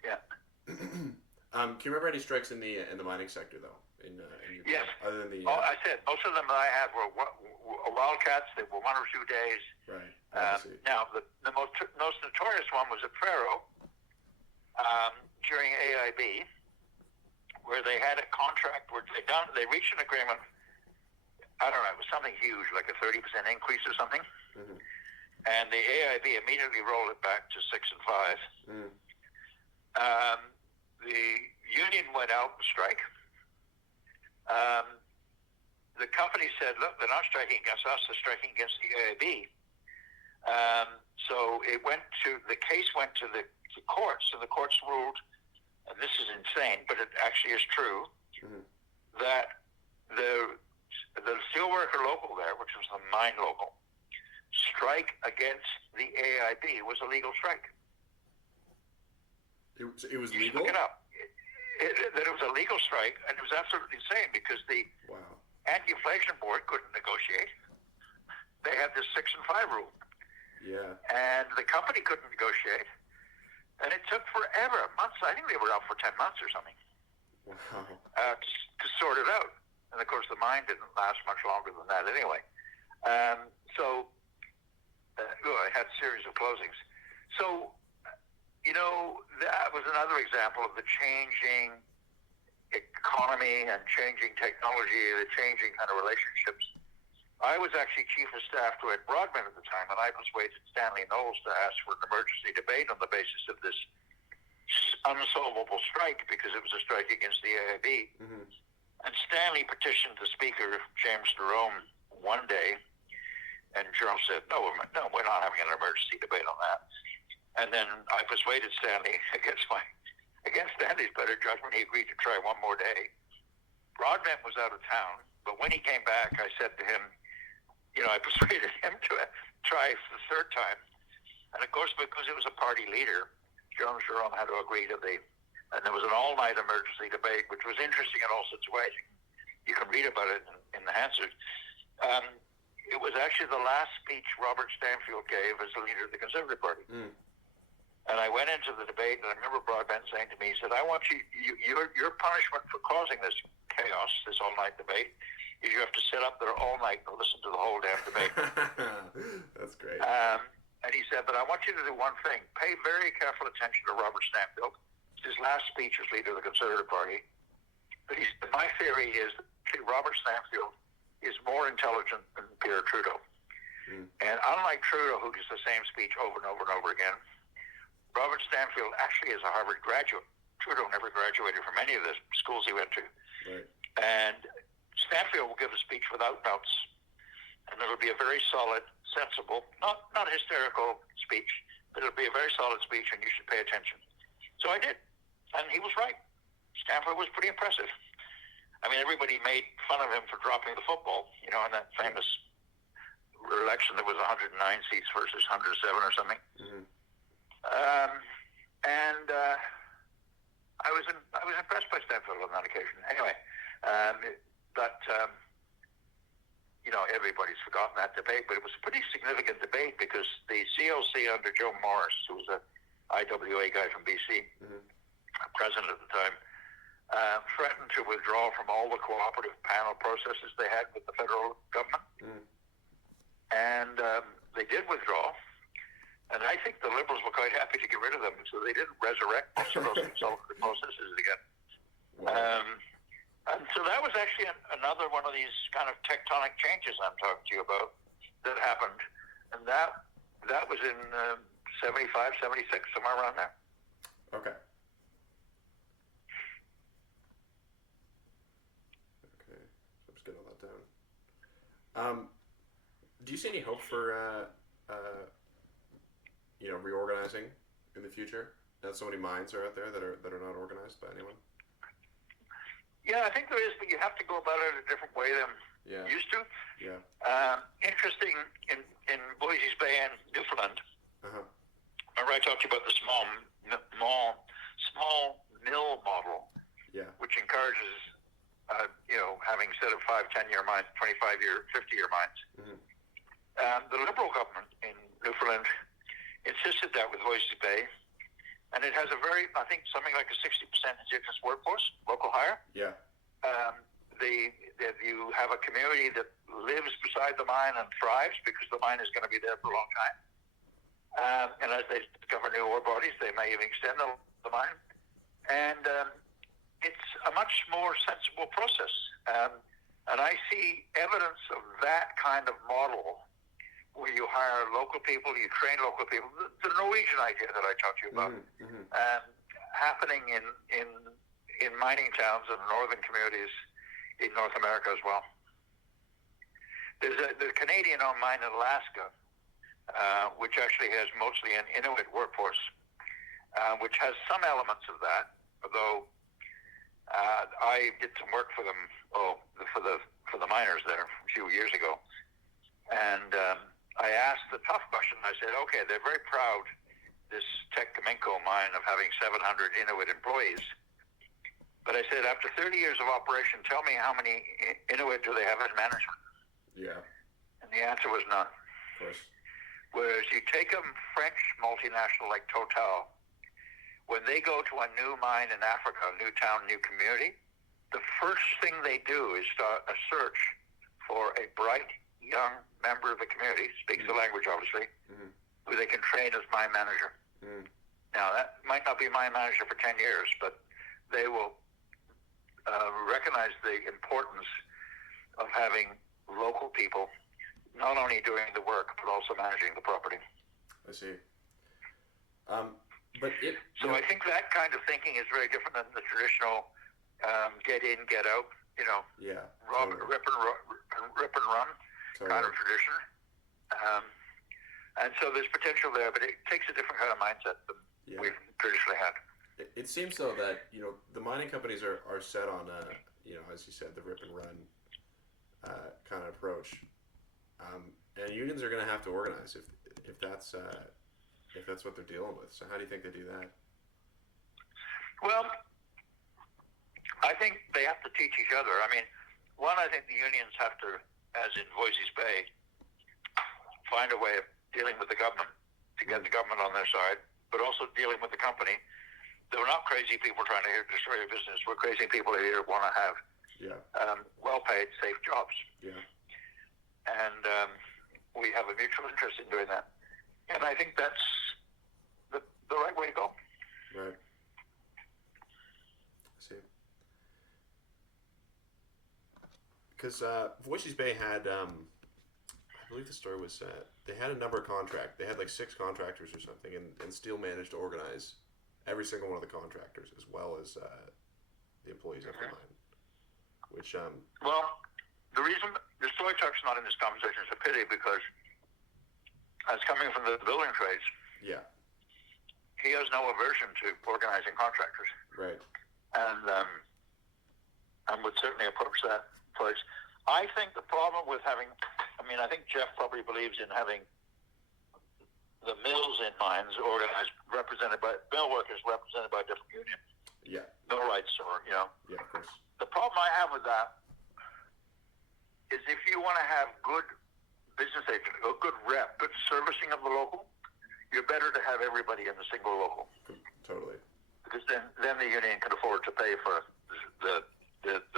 Yeah. Can you remember any strikes in the mining sector though? In Yukon? Yes. Other than the. I said most of them that I had were wildcats. They were 1 or 2 days. Right. Now the most notorious one was at Faro during AIB, where they had a contract where they reached an agreement. I don't know, it was something huge, like a 30% increase or something. Mm-hmm. And the AIB immediately rolled it back to 6 and 5. The union went out and strike. The company said, look, they're not striking against us, they're striking against the AIB. So the case went to the courts, and the courts ruled, and this is insane, but it actually is true, that the steelworker local there, which was the mine local, strike against the AIB was a legal strike. It was you legal? Look it up. That it was a legal strike, and it was absolutely insane because the Anti-Inflation Board couldn't negotiate. They had this 6 and 5 rule. Yeah. And the company couldn't negotiate. And it took forever, months. I think they were out for 10 months or something. Wow. To sort it out. And of course, the mine didn't last much longer than that anyway. I had a series of closings. So, that was another example of the changing economy and changing technology, the changing kind of relationships. I was actually chief of staff to Ed Broadman at the time, and I persuaded Stanley Knowles to ask for an emergency debate on the basis of this unsolvable strike, because it was a strike against the AIB. Mm-hmm. And Stanley petitioned the speaker, James Jerome, one day, and Jerome said, no, we're not having an emergency debate on that. And then I persuaded Stanley, against Stanley's better judgment, he agreed to try one more day. Broadbent was out of town, but when he came back, I said to him, I persuaded him to try for the third time. And of course, because it was a party leader, Jerome had to agree to and there was an all-night emergency debate, which was interesting in all sorts of ways. You can read about it in the Hansard. It was actually the last speech Robert Stanfield gave as the leader of the Conservative Party. And I went into the debate, and I remember Broadbent saying to me, he said, I want your punishment for causing this chaos, this all-night debate, is you have to sit up there all night and listen to the whole damn debate. That's great. And he said, but I want you to do one thing. Pay very careful attention to Robert Stanfield. It's his last speech as leader of the Conservative Party. But he said, my theory is that Robert Stanfield is more intelligent than Pierre Trudeau. And unlike Trudeau, who gives the same speech over and over and over again, Robert Stanfield actually is a Harvard graduate. Trudeau never graduated from any of the schools he went to. Right. And Stanfield will give a speech without notes. And it'll be a very solid, sensible, not hysterical speech, but it'll be a very solid speech, and you should pay attention. So I did. And he was right. Stanfield was pretty impressive. I mean, everybody made fun of him for dropping the football, in that famous election that was 109 seats versus 107 or something. Mm-hmm. I was impressed by Stanfield on that occasion. Anyway, everybody's forgotten that debate, but it was a pretty significant debate because the COC under Joe Morris, who was an IWA guy from BC, president at the time, threatened to withdraw from all the cooperative panel processes they had with the federal government. And they did withdraw. And I think the Liberals were quite happy to get rid of them, so they didn't resurrect most of those consultative processes again. Wow. And so that was actually another one of these kind of tectonic changes I'm talking to you about that happened. And that was in 75, 76, somewhere around there. Okay. I'm just getting all that down. Do you see any hope for reorganizing in the future? Now so many mines are out there that are not organized by anyone. Yeah, I think there is, but you have to go about it a different way than you used to. Yeah. Interesting in Boise's Bay and Newfoundland. Remember I talked to you about the small mill model, which encourages having instead of 5, 10-year mines, 25-year, 50-year mines. The Liberal government in Newfoundland insisted that with Voices Bay, and it has a something like a 60% Indigenous workforce, local hire. Yeah. You have a community that lives beside the mine and thrives because the mine is going to be there for a long time. And as they discover new ore bodies, they may even extend the mine. And it's a much more sensible process. And I see evidence of that kind of model where you hire local people, you train local people. The Norwegian idea that I talked to you about, happening in mining towns and northern communities in North America as well. There's the Canadian-owned mine in Alaska, which actually has mostly an Inuit workforce, which has some elements of that. Although I did some work for them, for the miners there a few years ago, and I asked the tough question. I said, okay, they're very proud, this Tecominco mine, of having 700 Inuit employees. But I said, after 30 years of operation, tell me how many Inuit do they have in management? Yeah. And the answer was none. Of course. Whereas you take a French multinational like Total, when they go to a new mine in Africa, a new town, new community, the first thing they do is start a search for a bright, young member of the community, speaks the language obviously, who they can train as mine manager. Now, that might not be mine manager for 10 years, but they will recognize the importance of having local people not only doing the work, but also managing the property. I see. I think that kind of thinking is very different than the traditional get in, get out, rip and run kind of tradition. And so there's potential there, but it takes a different kind of mindset than we've traditionally had. It seems though that the mining companies are set on as you said, the rip and run kind of approach, and unions are going to have to organize if that's what they're dealing with. So how do you think they do that? Well, I think they have to teach each other. I mean, I think the unions have to, as in Voices Bay, find a way of dealing with the government to get the government on their side, but also dealing with the company. They're not crazy people trying to destroy your business. We're crazy people here who want to have Yeah. Well-paid, safe jobs. Yeah. And we have a mutual interest in doing that. And I think that's the right way to go. Right. I see. Because Voices Bay had, I believe the story was they had a number of They had like 6 contractors or something, and Steel managed to organize every single one of the contractors as well as the employees of the mine. Which well, the reason the Stoichuk's not in this conversation is a pity, because as coming from the building trades, yeah, he has no aversion to organizing contractors, right, and would certainly approach that place. I think the problem with having, I think Jeff probably believes in having the mills in mines organized, represented by mill workers, represented by different unions. yeah, Millwrights, or yeah, of course. The problem I have with that is if you want to have good business agent, a good rep, good servicing of the local, you're better to have everybody in the single local. Totally. Because then the union can afford to pay for the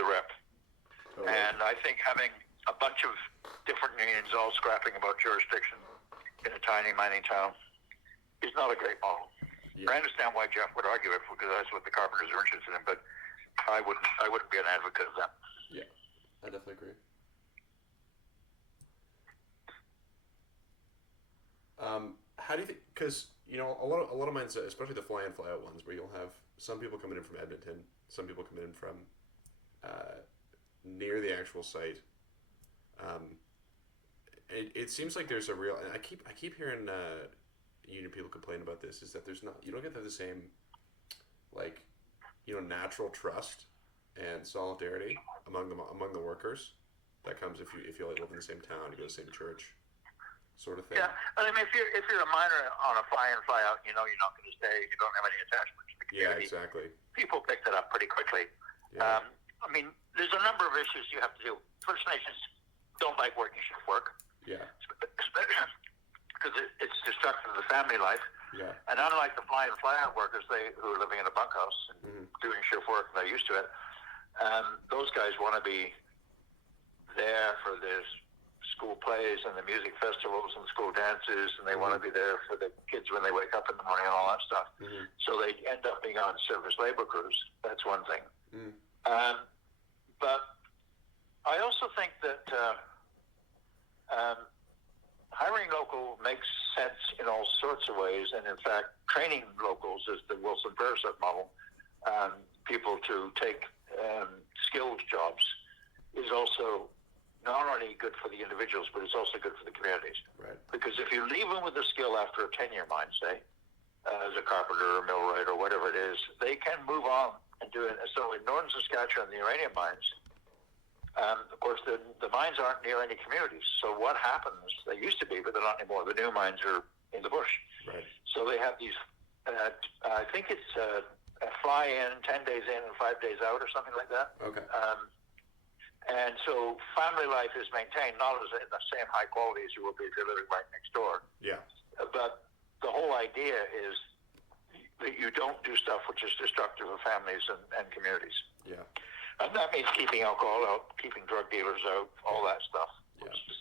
rep. Totally. And I think having a bunch of different unions all scrapping about jurisdiction in a tiny mining town is not a great model. Yeah. I understand why Jeff would argue it, because that's what the carpenters are interested in, but I wouldn't be an advocate of that. Yeah, I definitely agree. How do you think? Because a lot of mines, especially the fly in fly out ones, where you'll have some people coming in from Edmonton, some people coming in from near the actual site. It seems like there's a real, and I keep hearing union people complain about this, is that you don't get the same natural trust and solidarity among the workers that comes if you live in the same town, you go to the same church, sort of thing. Yeah, if you're a miner on a fly in fly out, you're not going to stay. You don't have any attachment to the community. Yeah, exactly. People pick that up pretty quickly. Yeah. There's a number of issues you have to do. First Nations don't like working shift work. Yeah. Because it's destructive of the family life. Yeah. And unlike the fly in fly out workers, who are living in a bunkhouse and doing shift work, and they're used to it. Those guys want to be there for their school plays and the music festivals and school dances, and they want to be there for the kids when they wake up in the morning and all that stuff. So they end up being on service labor crews. That's one thing. But I also think that hiring local makes sense in all sorts of ways, and in fact, training locals is the Wilson Parasite model. People to take skilled jobs is also not only good for the individuals, but it's also good for the communities. Right. Because if you leave them with a skill after a 10-year mine, say, as a carpenter or millwright or whatever it is, they can move on and do it. So in northern Saskatchewan, the uranium mines, of course, the mines aren't near any communities. So what happens, they used to be, but they're not anymore. The new mines are in the bush. Right. So they have these, I think it's a fly in, 10 days in and 5 days out or something like that. Okay. And so family life is maintained, not as in the same high quality as you will be if you're living right next door. Yeah. But the whole idea is that you don't do stuff which is destructive of families and communities. Yeah. And that means keeping alcohol out, keeping drug dealers out, all that stuff. Yeah. Which is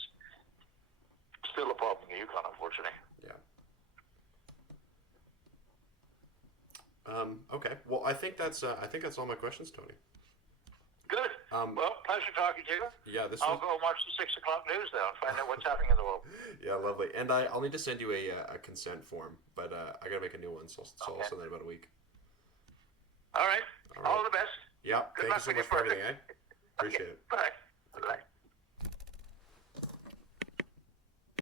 still a problem in Yukon, unfortunately. Yeah. Okay. Well, I think that's all my questions, Tony. Good. Well, pleasure talking to you. Yeah, I'll go watch the 6 o'clock news now and find out what's happening in the world. Yeah, lovely. And I'll need to send you a consent form, but I gotta make a new one, so I'll send that in about a week. All right. All the best. Yeah. Good Thank you so much for everything, eh? Appreciate it. Bye.